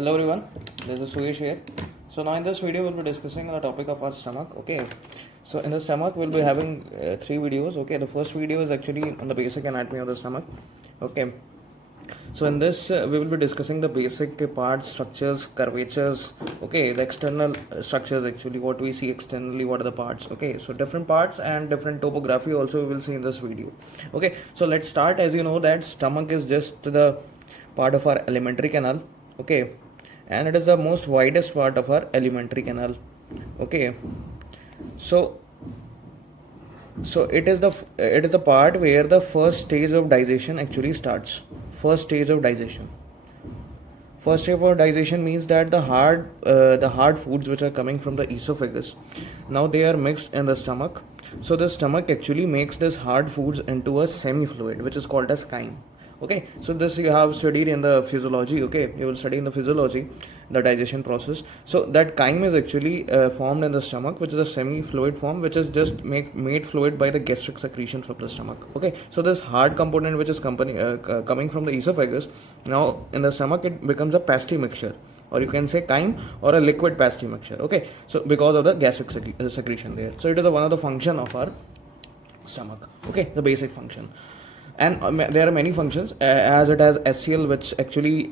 Hello everyone, this is Suyesh here. So now in this video we'll be discussing the topic of our stomach. Okay, so in the stomach we'll be having three videos. Okay, the first video is actually on the basic anatomy of the stomach. Okay, so in this we will be discussing the basic parts, structures, curvatures. Okay, the external structures, actually what we see externally, what are the parts. Okay, so different parts and different topography also we will see in this video. Okay, so let's start. As you know that stomach is just the part of our alimentary canal. Okay, and it is the most widest part of our alimentary canal. Okay, so it is the part where the first stage of digestion actually starts. First stage of digestion. First stage of digestion means that the hard foods which are coming from the esophagus, now they are mixed in the stomach. So the stomach actually makes this hard foods into a semi-fluid, which is called as chyme. Okay, so this you have studied in the physiology. Okay, you will study in the physiology the digestion process. So that chyme is actually formed in the stomach, which is a semi-fluid form, which is just made fluid by the gastric secretion from the stomach. Okay, so this hard component which is coming from the esophagus, now in the stomach it becomes a pasty mixture, or you can say chyme or a liquid pasty mixture. Okay, so because of the gastric secretion there, so it is one of the function of our stomach. Okay, the basic function. And there are many functions, as it has HCl, which actually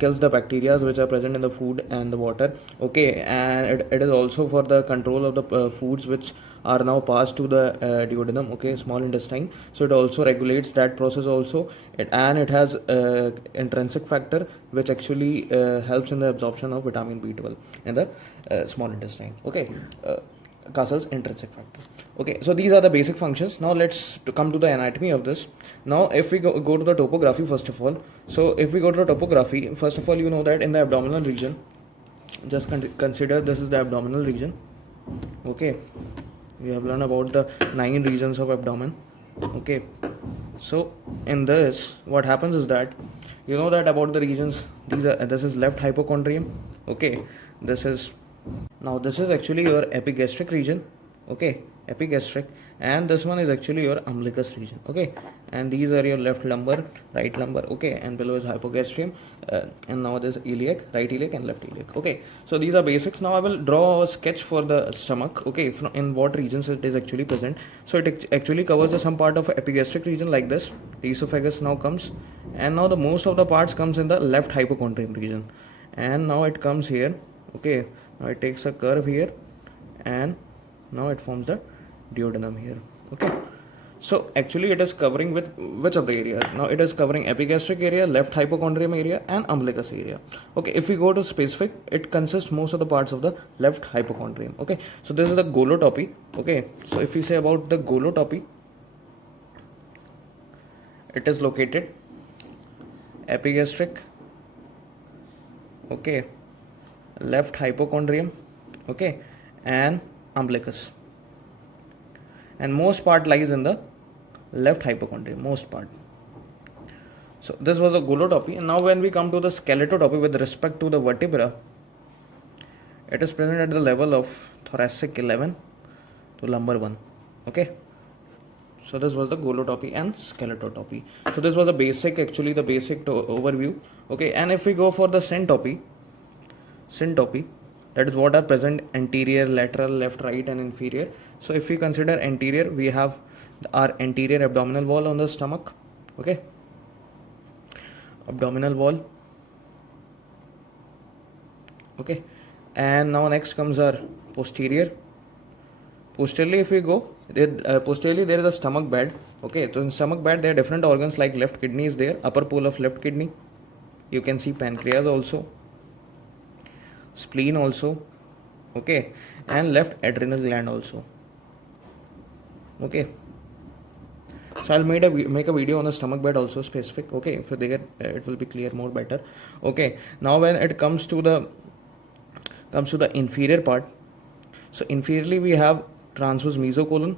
kills the bacteria which are present in the food and the water. Okay, and it is also for the control of the foods which are now passed to the duodenum, okay, small intestine. So it also regulates that process also. And it has intrinsic factor which actually helps in the absorption of vitamin B12 in the small intestine. Okay, Castle's intrinsic factor. Okay, so these are the basic functions. Now let's come to the anatomy of this. Now if we go to the topography first of all. So if we go to the topography, first of all, you know that in the abdominal region, just consider this is the abdominal region. Okay, we have learned about the 9 regions of abdomen. Okay, so in this what happens is that you know that about the regions, this is left hypochondrium. Okay, this is actually your epigastric region. Okay, epigastric, and this one is actually your umbilicus region. Okay, and these are your left lumbar, right lumbar. Okay, and below is hypogastrium, and now there's iliac, right iliac and left iliac. Okay, so these are basics. Now I will draw a sketch for the stomach. Okay, in what regions it is actually present. So it actually covers some part of epigastric region like this. The esophagus now comes, and now the most of the parts comes in the left hypochondrium region, and now it comes here. Okay, now it takes a curve here, and now it forms the duodenum here. Okay, so actually it is covering with which of the areas? Now it is covering epigastric area, left hypochondrium area and umbilicus area. Okay, if we go to specific, it consists most of the parts of the left hypochondrium. Okay, so this is the golotopy. Okay, so if we say about the golotopy, it is located epigastric, okay, left hypochondrium, okay, and umbilicus, and most part lies in the left hypochondrium, most part. So this was a golotopy. And now when we come to the skeletotopy with respect to the vertebra, it is present at the level of thoracic 11 to lumbar 1. Okay, so this was the golotopy and skeletotopy. So this was the basic overview. Okay, and if we go for the syntopy, that is what are present anterior, lateral, left, right and inferior. So if we consider anterior, we have our anterior abdominal wall on the stomach. Okay, abdominal wall. Okay, and now next comes our posterior. Posteriorly, if we go, posteriorly there is a stomach bed. Okay, so in stomach bed there are different organs like left kidney is there, upper pole of left kidney. You can see pancreas also, spleen also. Okay, and left adrenal gland also. Okay, so I'll make a video on the stomach bed also specific. Okay, if there it will be clear more better. Okay, now when it comes to the inferior part, so inferiorly we have transverse colon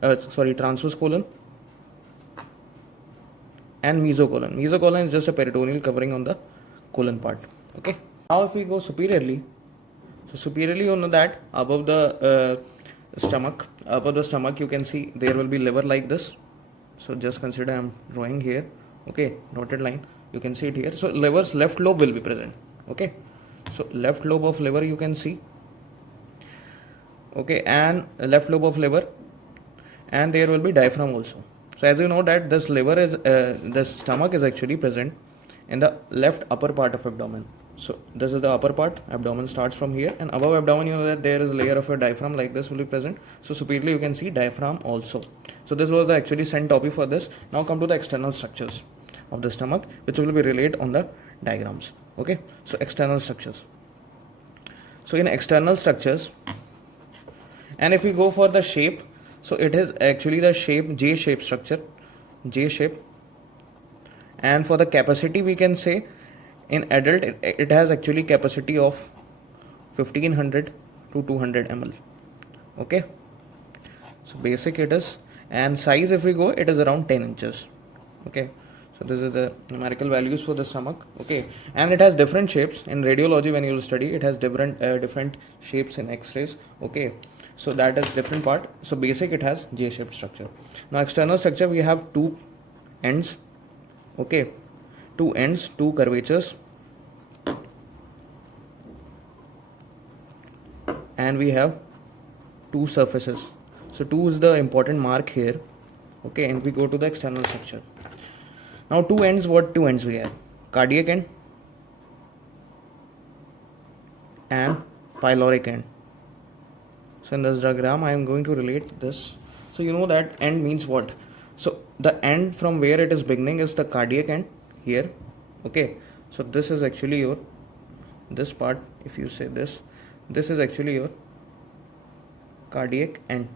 and mesocolon. Mesocolon is just a peritoneal covering on the colon part. Okay, now if we go superiorly, so superiorly you know that above the stomach you can see there will be liver like this. So just consider I'm drawing here. Okay, dotted line, you can see it here. So liver's left lobe will be present. Okay, so left lobe of liver you can see. Okay, and left lobe of liver, and there will be diaphragm also. So as you know that this liver is the stomach is actually present in the left upper part of abdomen. So this is the upper part, abdomen starts from here, and above abdomen you know that there is a layer of a diaphragm like this will be present. So superiorly you can see diaphragm also. So this was the actually cent topic for this. Now come to the external structures of the stomach, which will be related on the diagrams. Okay, so external structures. So in external structures, and if we go for the shape, so it is actually the shape J shape structure, J shape. And for the capacity we can say in adult it has actually capacity of 1500 to 200 ml. Okay, so basic it is, and size if we go it is around 10 inches. Okay, so this is the numerical values for the stomach. Okay, and it has different shapes in radiology. When you will study, it has different shapes in x-rays. Okay, so that is different part. So basic it has J-shaped structure. Now external structure, we have two ends. Okay, two ends, two curvatures, and we have two surfaces. So 2 is the important mark here. Okay, and we go to the external structure. Now two ends, what two ends we have? Cardiac end and pyloric end. So in this diagram I am going to relate this. So you know that end means what? So the end from where it is beginning is the cardiac end here. Okay, so this is actually your, this part, if you say this is actually your cardiac end.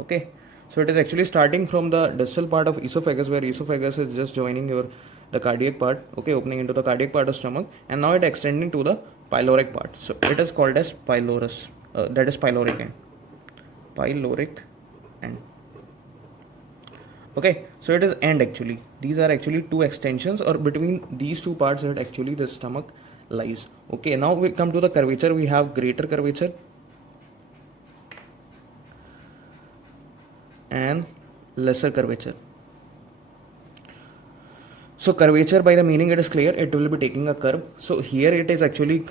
Okay, so it is actually starting from the distal part of esophagus, where esophagus is just joining your the cardiac part. Okay, opening into the cardiac part of stomach, and now it extending to the pyloric part. So it is called as pylorus, that is pyloric end, pyloric end. Okay, so it is end actually. These are actually two extensions, or between these two parts that actually the stomach lies. Okay, now we come to the curvature. We have greater curvature and lesser curvature. So curvature, by the meaning it is clear, it will be taking a curve. So here it is actually,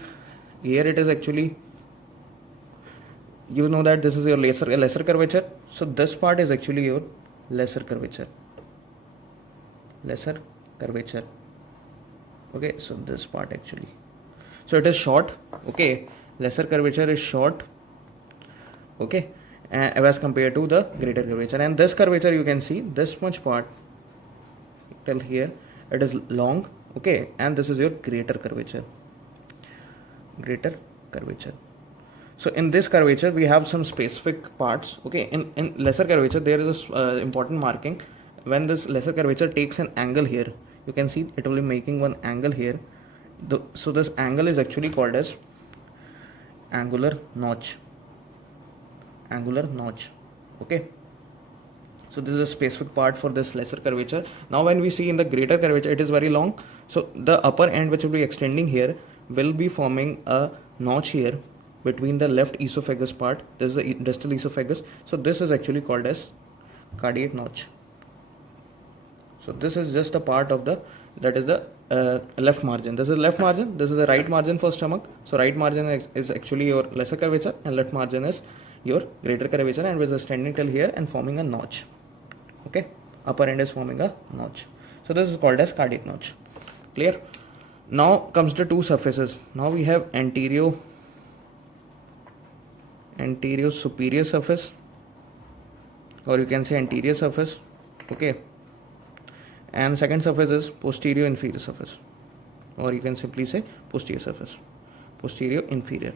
you know that this is your lesser curvature. So this part is actually your lesser curvature. Okay, so this part actually, so it is short. Okay, lesser curvature is short. Okay, as compared to the greater curvature, and this curvature you can see this much part till here, it is long. Okay, and this is your greater curvature. So in this curvature we have some specific parts. Okay, in lesser curvature there is a important marking. When this lesser curvature takes an angle here, you can see it will be making one angle here. So this angle is actually called as angular notch. Okay, so this is a specific part for this lesser curvature. Now when we see in the greater curvature, it is very long. So the upper end, which will be extending here, will be forming a notch here between the left esophagus part. This is the distal esophagus. So this is actually called as cardiac notch. So this is just a part of the, that is the left margin. This is left margin, this is the right margin for stomach. So right margin is actually your lesser curvature, and left margin is your greater curvature, and is extending till here and forming a notch. Okay, upper end is forming a notch. So this is called as cardiac notch. Clear? Now comes the two surfaces. Now we have anterior superior surface, or you can say anterior surface. Okay, and second surface is posterior inferior surface, or you can simply say posterior surface, posterior inferior.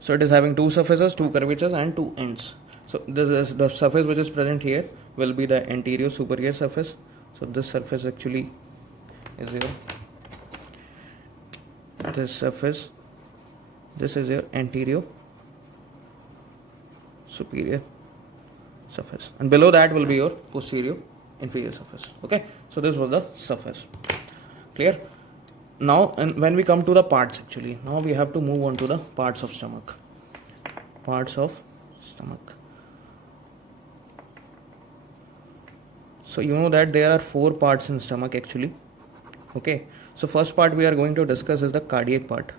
So it is having two surfaces, two curvatures, and two ends. So this is the surface which is present here will be the anterior superior surface. So this surface actually is here. This surface, this is your anterior superior surface, and below that will be your posterior inferior surface. Okay, so this was the surface. Clear? Now, and when we come to the parts, actually now we have to move on to the parts of stomach. So you know that there are 4 parts in stomach actually. Okay, So first part we are going to discuss is the cardiac part.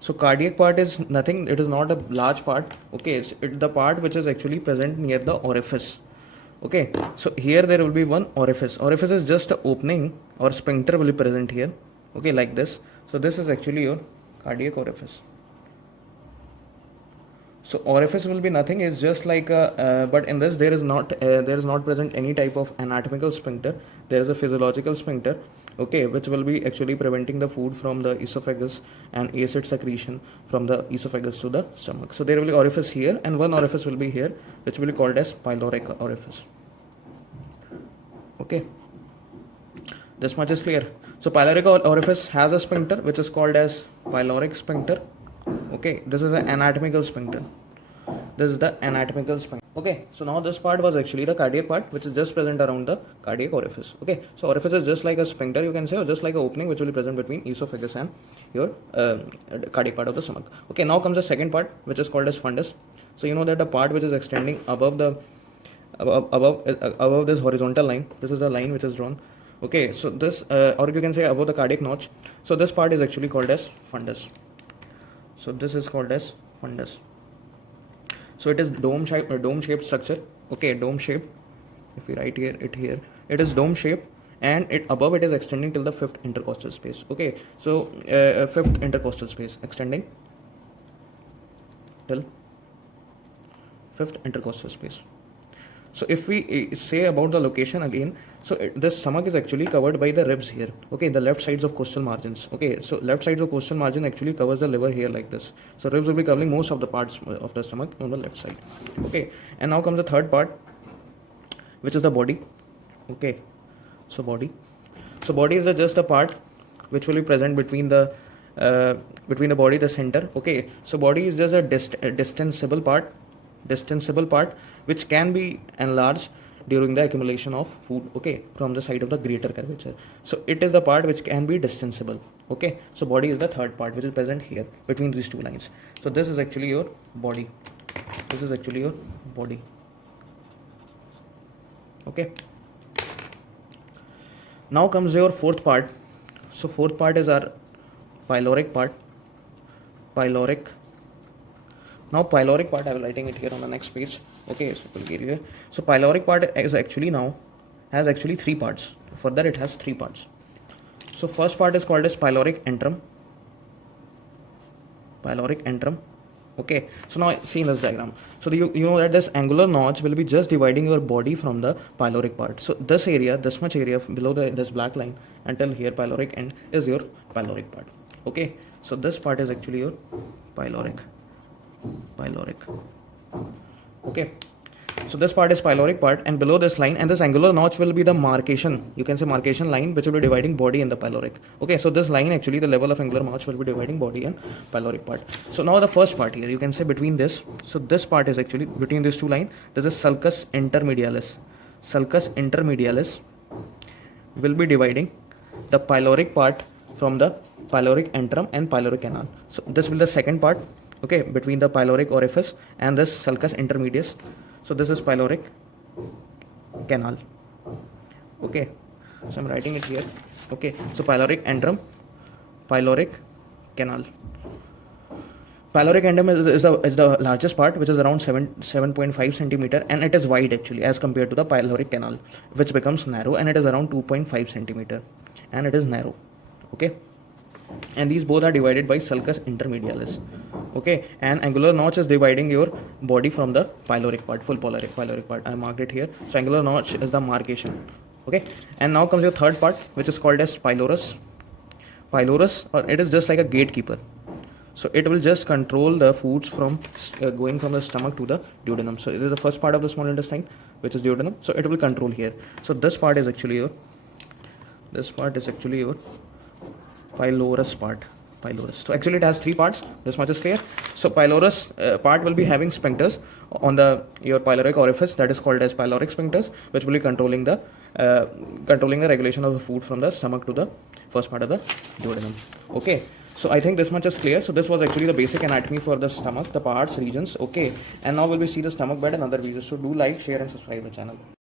So cardiac part is nothing, it is not a large part. Okay, it's the part which is actually present near the orifice. Okay, so here there will be one orifice. Orifice is just an opening or sphincter will be present here. Okay, like this. So this is actually your cardiac orifice. So orifice will be nothing. It's just like a, but in this there is not present any type of anatomical sphincter. There is a physiological sphincter. Okay, which will be actually preventing the food from the esophagus and acid secretion from the esophagus to the stomach. So there will be orifice here, and one orifice will be here, which will be called as pyloric orifice. Okay, this much is clear. So pyloric orifice has a sphincter which is called as pyloric sphincter. Okay, this is an anatomical sphincter. This is the anatomical sphincter. Okay, so now this part was actually the cardiac part, which is just present around the cardiac orifice. Okay, so orifice is just like a sphincter, you can say, or just like an opening which will be present between esophagus and your cardiac part of the stomach. Okay, now comes the second part, which is called as fundus. So you know that the part which is extending above this horizontal line, this is a line which is drawn. Okay, so this or you can say above the cardiac notch. So this part is actually called as fundus. So this is called as fundus. So it is dome shaped structure. Okay, dome shape. If we write here, it is dome shape, and above it is extending till the fifth intercostal space. Okay, so fifth intercostal space extending till fifth intercostal space. So if we say about the location again, so this stomach is actually covered by the ribs here. Okay, the left sides of costal margins. Okay, so left sides of costal margin actually covers the liver here like this. So ribs will be covering most of the parts of the stomach on the left side. Okay, and now comes the third part, which is the body. Okay, so body. So body is just a part which will be present between the body, the center. Okay, so body is just a distensible part which can be enlarged during the accumulation of food, okay, from the side of the greater curvature. So it is the part which can be distensible. Okay, so body is the third part which is present here between these two lines. So this is actually your body. This is actually your body. Okay, now comes your fourth part. So fourth part is our pyloric part. Pyloric. Now pyloric part, I will writing it here on the next page. Okay, so we'll get here. So pyloric part is actually now has actually three parts. Further, it has three parts. So first part is called as pyloric antrum. Pyloric antrum. Okay, so now see in this diagram. So you know that this angular notch will be just dividing your body from the pyloric part. So this area, this much area below this black line until here pyloric end is your pyloric part. Okay, so this part is actually your pyloric. Okay, so this part is pyloric part, and below this line and this angular notch will be the marcation, you can say marcation line, which will be dividing body and the pyloric. Okay, so this line actually, the level of angular notch will be dividing body and pyloric part. So now the first part here, you can say between this, so this part is actually between these two lines, this is sulcus intermedialis. Sulcus intermedialis will be dividing the pyloric part from the pyloric antrum and pyloric canal. So this will be the second part, okay, between the pyloric orifice and this sulcus intermedius. So this is pyloric canal. Okay, so I'm writing it here. Okay, so pyloric antrum, pyloric canal. Pyloric antrum is the largest part, which is around 7.5 centimeter, and it is wide actually as compared to the pyloric canal, which becomes narrow, and it is around 2.5 centimeter, and it is narrow. Okay, and these both are divided by sulcus intermedialis. Okay, and angular notch is dividing your body from the pyloric part, full pyloric part. I marked it here. So angular notch is the marcation. Okay, and now comes your third part, which is called as pylorus. Pylorus, or it is just like a gatekeeper. So it will just control the foods from going from the stomach to the duodenum. So it is the first part of the small intestine, which is duodenum. So it will control here. So this part is actually your pylorus part. Pylorus. So actually it has three parts. This much is clear. So pylorus part will be having sphincters on your pyloric orifice, that is called as pyloric sphincters, which will be controlling the regulation of the food from the stomach to the first part of the duodenum. Okay, so I think this much is clear. So this was actually the basic anatomy for the stomach, the parts, regions. Okay, and now we'll see the stomach bed and other videos. So do like, share and subscribe the channel.